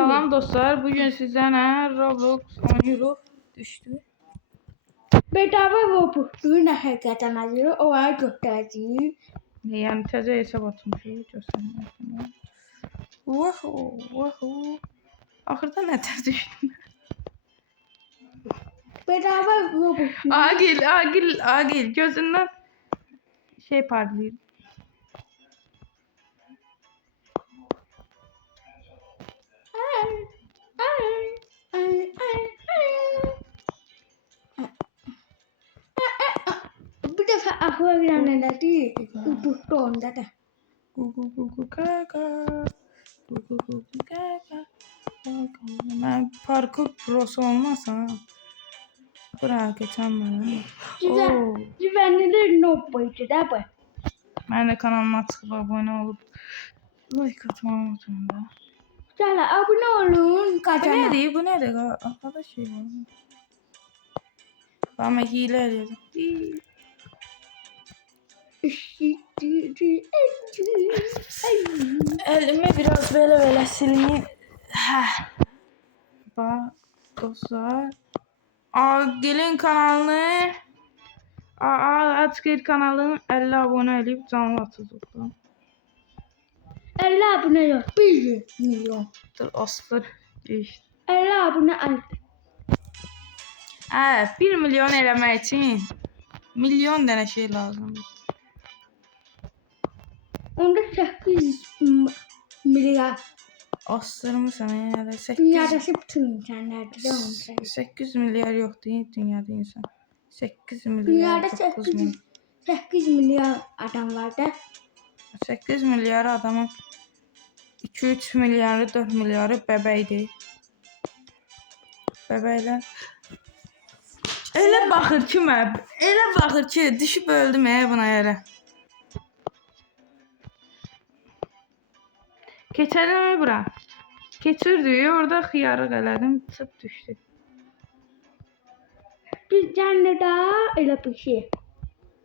Salam dostlar, bugün sizlerle Roblox oynuyoruz. Düştü. Bedava Roblox'u ne hakikaten alıyor, o var gösterdiği. Yani təzə hesab atmışıq, göstərməyəm. Vaho. Axırda nə tez düşdüm? Bedava Roblox'u. Agil, gözündən şey parlayır. Bir defa aklıma gelen ne değil, bu onda da. Kaka. Mən parkur prosu olmasa bura geçən mən. Güvenliler no boyutu da bu. Mən də kanalıma çıxıb abunə olub like atmağı unutmayın da. Sana abone olun, kazanın. Bu nədir? Arkada şey var. Ama hile ediyorum. Elimi biraz böyle sileyim. Bak dostlar. Gelin kanalını Açgir kanalını 50 abone edip canlı atacaqlar. 50 abone yok, 1 milyon. Dur asılır işte. 50 abone al. 1 milyon eləmək için milyon dənə şey lazımdır. Onda 800 milyar. Astırmısan yani 800. Dünyadaki bütün insanlarda da onu 800 milyar yoktu dünyada insan. 8 milyar. Dünyada 9 milyar. 8 milyar adam var da. 8 milyar adamın 2-3 milyarı 4 milyarı bəbəkdir. Bəbəklər elə baxır ki, düşüb öldüm buna yerə. Keçelim bura. Keçirdi, orada xiyarıq elədim, çıp düşdü. Bir canlıda elə bir şey.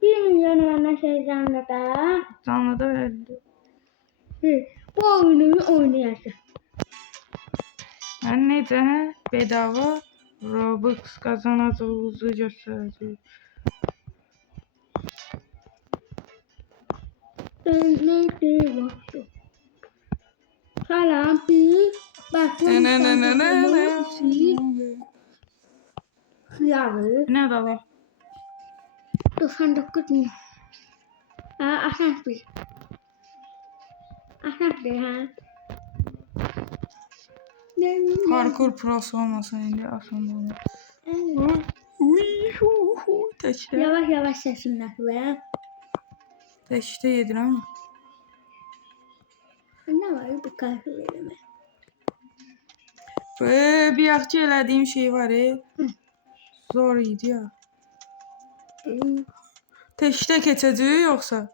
1 milyon öyle şey canlıda. Canlıda öldü. Bu oyunu oynayacak. Ben necə bedava Robux kazanacağımızı göstərəcək. Salam bir bakın. Hıyarı. Ne dalı? 99 milyon. Aşağı bir. Aşağı bir ha. Parkur prosu olmasa indi aslında olur. Təşdə. Yavaş yavaş səsindən ver. Təşdə yedirəm. Ne var bu kahvelerime? Bir yaxçı elədiyim şey var zor idi ya. Təşdə keçəcək yoxsa?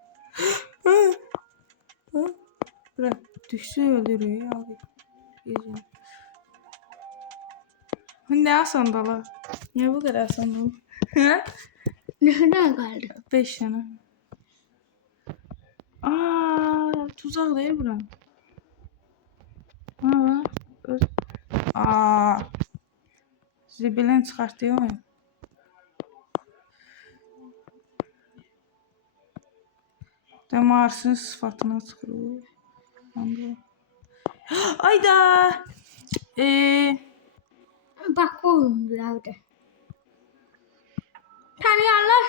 Bırak düşsü öldürüyor abi. Ne asandalar? Niye bu kadar asandal? Nereden geldi? 5 tane. Tuzak değil bura. Zibilin çıkartıyor mu? Demarsın sıfatına çıkıyor. Ayda. Bak oyunlarda. Tanıyanlar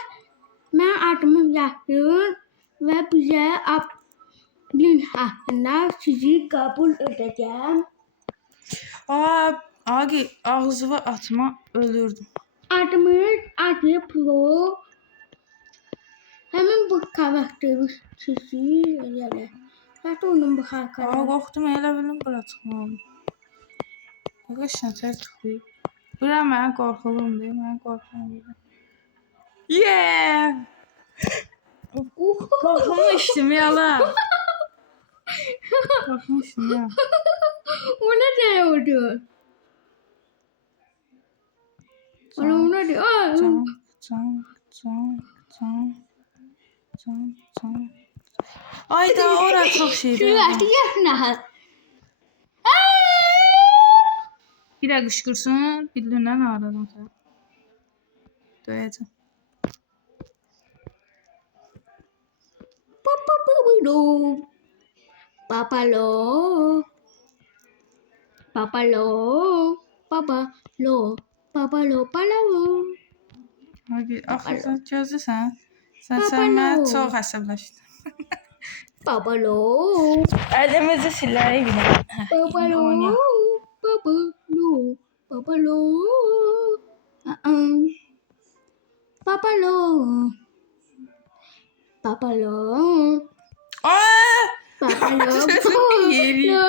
ben adımı yazdım ve bize abinin hakkında sizi kabul edeceğim. Agi ağzıma atma ölürdüm. Adımız Agi Pro. Hemen bu karakteri sizi öyle. Zaten onun bu karakteri. Qorxdum elə bilim bura çıxmalım. Qəşəng çıxdı. Bura mən qorxulumdur, mən qorxmuram. Yeah! Korkmuştum yalan. Korkmuştum ya. O ne diyordu? O ne diyor? Can. Ayda ora çok şeydi. Şurası yaşına. Bir də qışqırsın, bildirimdən aradım səni. Döyəcəm. Papalo. Papalo. Papalo. Papalo. Papalo. Papalo. Axı sən gözləsən. Sən Papalo. mənə çox əsəbləşdin. Papalo. Əlimizi silək bir də. Papalo. Papalo. Papalo. Papalo. Papalo. Aa! Papalo. Yeri. Ya.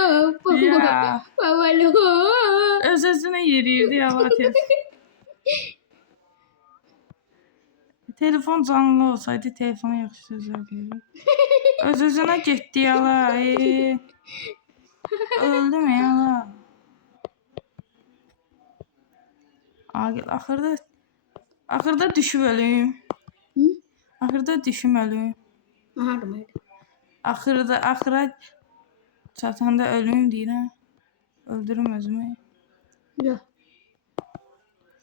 Papalo. Öz-özünə yeriyirdi ya latif. Telefon canlı olsaydı telefona yaxşı sözlər deyirdi. Öz-özünə getdi yala. Öldüm yala. Agil axırda düşüb ölüm. Hı? Axırda düşüm ölüm. Aha, deməyir. Axıra çatanda ölüm deyirəm. Öldürüm özümü. Yox.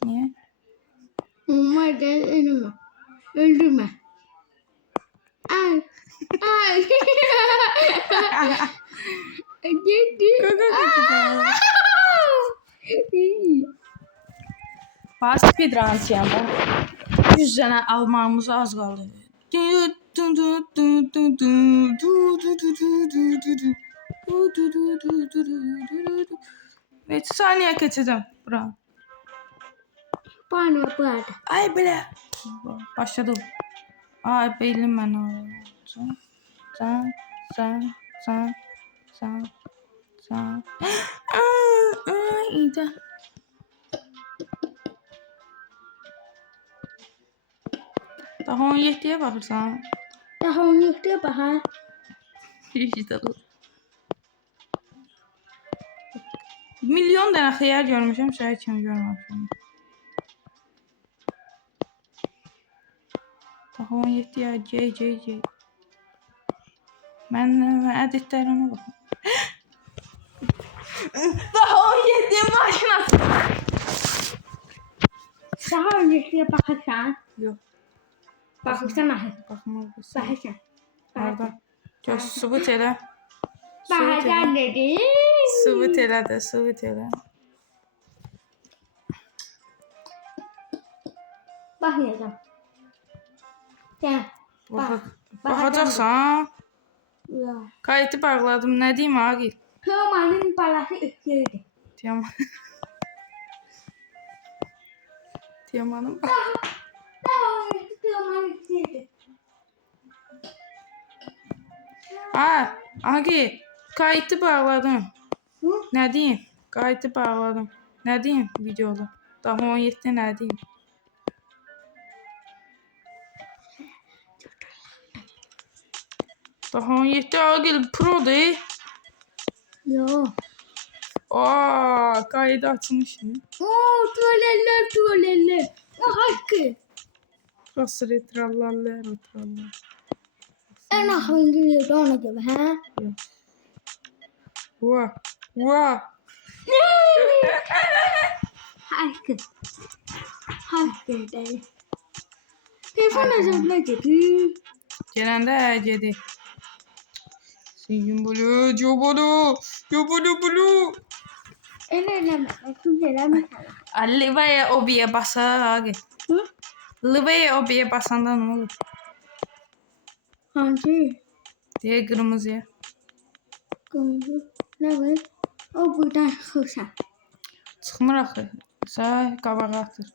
Niyə? Olmaz da ölümə. Öldürmə. Ay. Ay. Getdi. Baş speedruncıyam ben. 100 dənə almağımız az qaldı. Neçə saniyə keçəcəm bura? Bana burada. Ay belə. Başladım. Ay beynim mən alacağım. Sən. İyice. Daha 17'ye bakırsan. Daha 17'ye bakar. İşte bu. Milyon dənə xəyal görmüşəm, şəhər kimi görməmişəm. Daha 17'ye C. Mən ədədlərinə baxım. Daha 17 maşınası. Daha 17'ye bakarsan. Yox. Bakırsan ahı. Baxmazsan. Bakırsan. Harda? Göz sübut elə. Bakırsan dedi. Sübut elə. Bakmayacağım. Gel. Bak. Baxacaqsan. Yox. Kayıtı bağladım. Nə deyim Agil? Teomanın balası üstüydü. Teomanın Teomanın üstüydü. Ha, Agil. Kayıtı bağladım. Hı? Nə deyim? Kayıtı bağladım. Nə deyim videoda? Daha 17 nə deyim? Daha 17 Agil Pro'dur. Yox. Aa, kaydı açmışım. Tuvaletler. O hakkı. Burası retrallarlar. En ahırıncı yerde ona gibi, ha? Vah. Hakkı. Dedi. Telefon azaltma dedi. Gələndə gedi. Singin bulu, cobulu. Eleme. Eleme. Livaya obiye basar Agil. Hı? Livaya obiye basanda nə olur? Hangi? Diye kırmızıya. Kırmızı. Ne var? O buradan kırsa. Çıxmır axı. Say qabağa atır.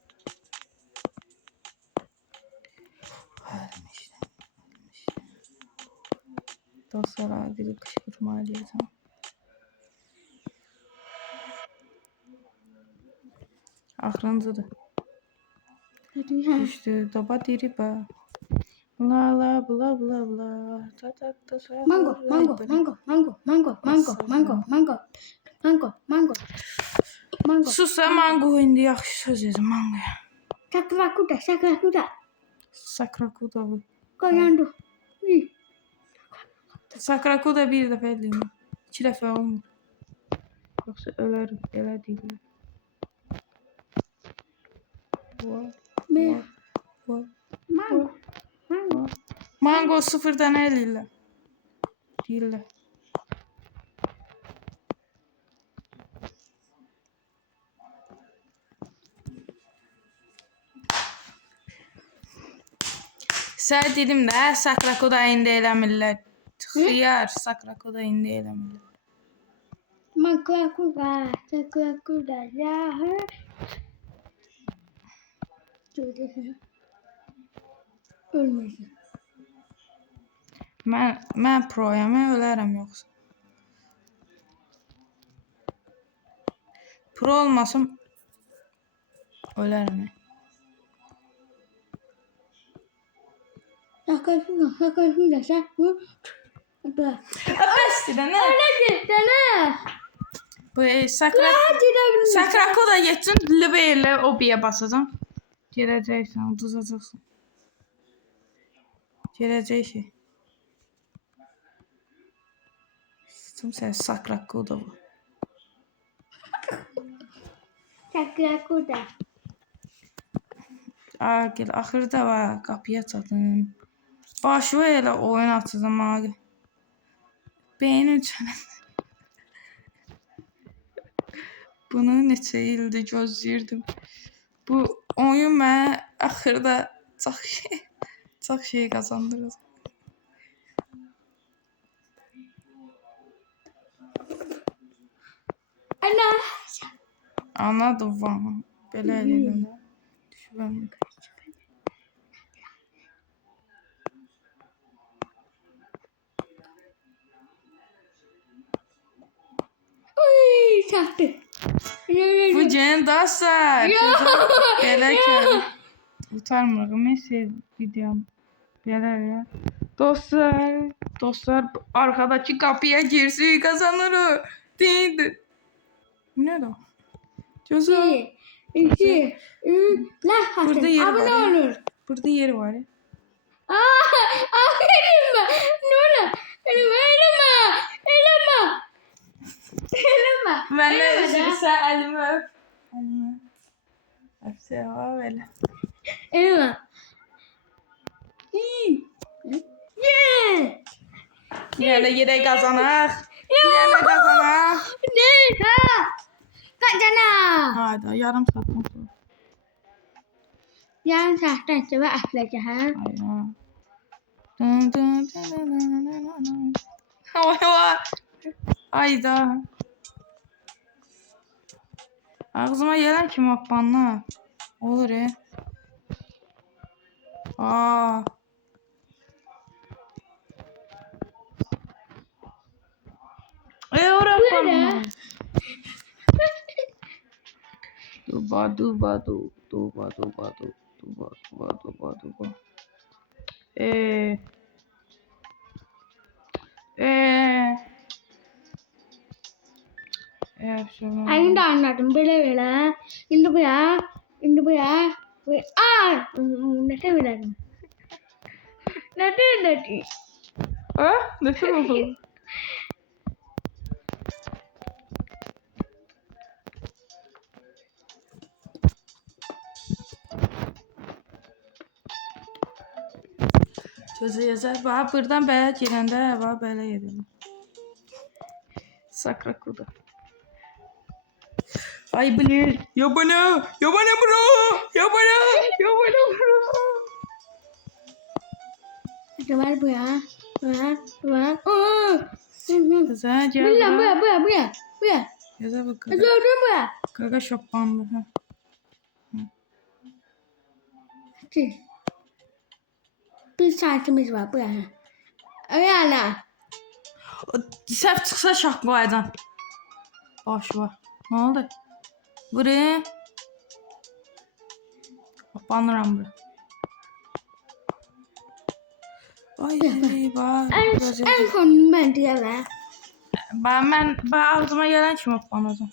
Dostlar Agil'i kışkırtma eləyəcəm. Axırıncıdır. Hadi ha. Düşdü, doba diriba. La bla. Mango. Sus sen mango indi yaxşı söz dedim mangoya. Sakrakuda. Sakrakuda bu. Koyandu. Sakrakuda bir dəfə eləyim. 2 dəfə olmur. Yoxsa ölərəm, elə deyirlər. Var. Me. Var. Var. Mango. Mango. Mango 0'dan eləyirlər. Deyirlər. Sən dedim də, Sakrakoda indi eləmirlər. Xiyar, Sakrakoda indi eləmirlər. Makrakuda. Sakrakuda. Ya. Ölmesin. Mən proyam, ölərəm yoxsa. Pro olmasam ölərəm. Sakrakuda. Sen bu. Bəsdir də, nə? Dene. Bu Sakrakoda getsin, Libeyle o biyə basacam. Gələcəksən, uduzacaqsan. Gələcək. Sistem sən Sakrakoda bu. Sakrakuda. Gel, axırda var, qapıya çatım. Başı elə oyun açacam abi. Beynim çönə. Bunu neçə ildir gözləyirdim. Bu oyun mənə axırda çox şey qazandırır. Ana. Anladım valla. Belə elədim də. Düşürəm. Uy, çaktı. Bu gün dostlar. Belə ki. Utanmıyorum. Neyse videom. Belə. Dostlar arkadaki kapıya girsin kazanır. Değil. Ne de? Gözü. 2, 3, like atın. Burada yeri Abone var. olun. Burada yeri var ya. Elime. Nuna. Elime. Ben de sen elimi öp. Elimi. Öpse var böyle. Elime. Yine kazanak. Yine kazanak. Ne? Kaçana. Hayda yarım saatten sonra. Yarım saatten sonra atlayacak ha. Hayda. Dın dın dın dın dın dın dın. Hava. Hayda. Ağzıma gelen kim appanla? Olur ya. Ora appanla. Duba. Aynı da anladım. Böyle. Şimdi bu ya. Nasıl bilelim? Nasıl? Ha? Nasıl oldu? Sözü yazar. Bax, buradan belə girəndə, bax, belə gedirəm. Sakrakoda. Ay, блин. Ёбана bro. Ёбана bro. Var bu ya. Var. Güzel gel. Bu ya. Yazar bak. Gördün bu ya. Gaga şoppandı. Ha. Bir saatimiz var bu ya. Öyle. Səhv çıxsa şah qoyacam. Baş var. Nə oldu? Buraya. Kapanıram bura. Ay var. En sonunu ben diye ver. Ben ağzıma gelen kimi kapanacam.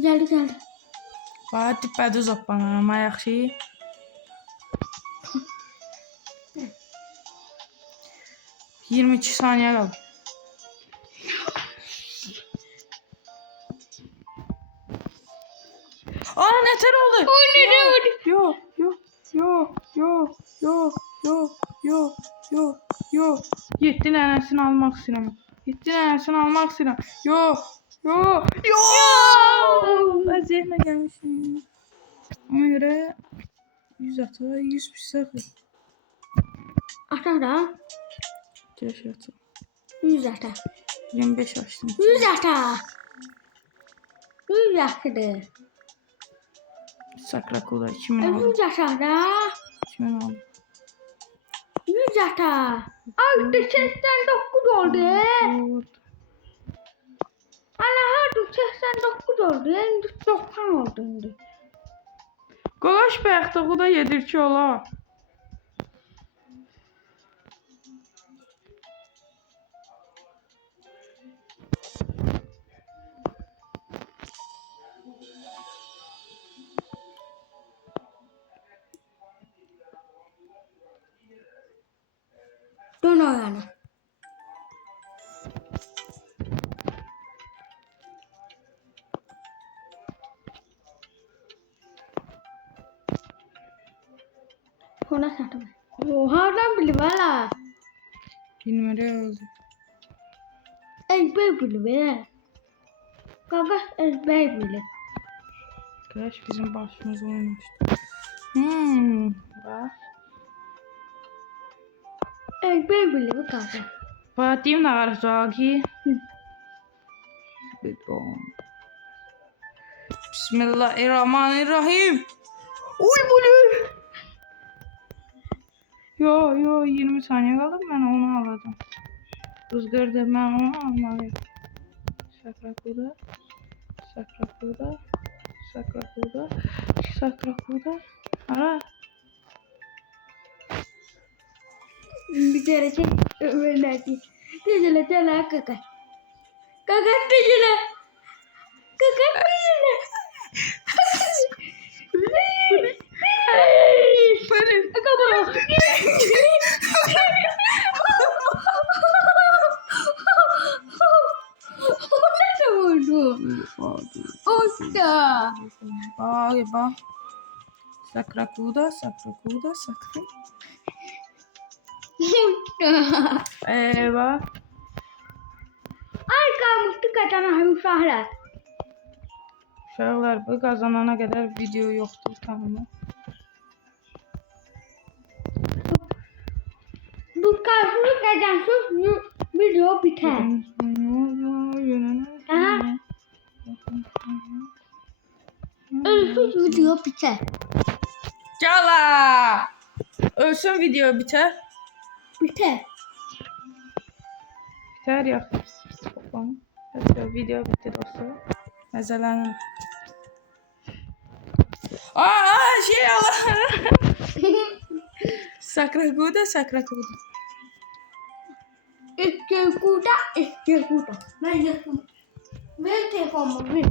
Geldi. Bax dipədüz kapanıram yaxşı. ...22 saniye kaldı. yeter oldu. O ne oldu? Yo yo yo yo yo yo yo yo yo. Yetti nenesini almak istəyirəm. Yetti nenesini almak istəyirəm. Yo yo yo. Vaziyetine gelmişim. Ona göre 100 ata 100 pis atı. Atar da. Keş atı. 100 ata. 25 açtım. 100 ata. 100 atadı. Sakrakuda 2000 aldım. 100 ata da. 2000 aldım. 100 ata. Altı 89 oldu. Ana her 89 oldu. En 90 oldu şimdi. Qolaş bayaqda da yedir ki ola. Dön o yana. Ona satım. Oha bile valla. Bilmere oldu. Ezber bile be. Gaga ezber bile. Qolaş bizim başımız oynamıştı. Bak. Ezber bile bu gaga. Fatih ne var ki? Bismillahirrahmanirrahim. Uy bunu. Yo 20 saniye kaldı ben onu alacağım. Rüzgarda ben onu almalıyım. Sakrakuda. Sakrakuda. Sakrakuda. Sakrakuda. Ara. Bir derece öğrenci. Tecele tela gaga. Gaga tecele. Gaga tecele. Benim. Gaga. Nasıl oldu? Usta. Bak. Sakrakuda. Sakrakuda. Sakrakuda. Bak. Ay kalmıştı katana hemşahlar. Uşaqlar bu kazanana kadar video yoktur tamam. Bu karşılık nedensiz video biter. Aha. Ölsüz video biter. Cala. Ölsün video biter. Biter. Biter ya. Evet, video bitti dostlar. Mesela şey Allah. Sakrakuda. İşte burada. Ben yakın. Ver telefonumu. Ver.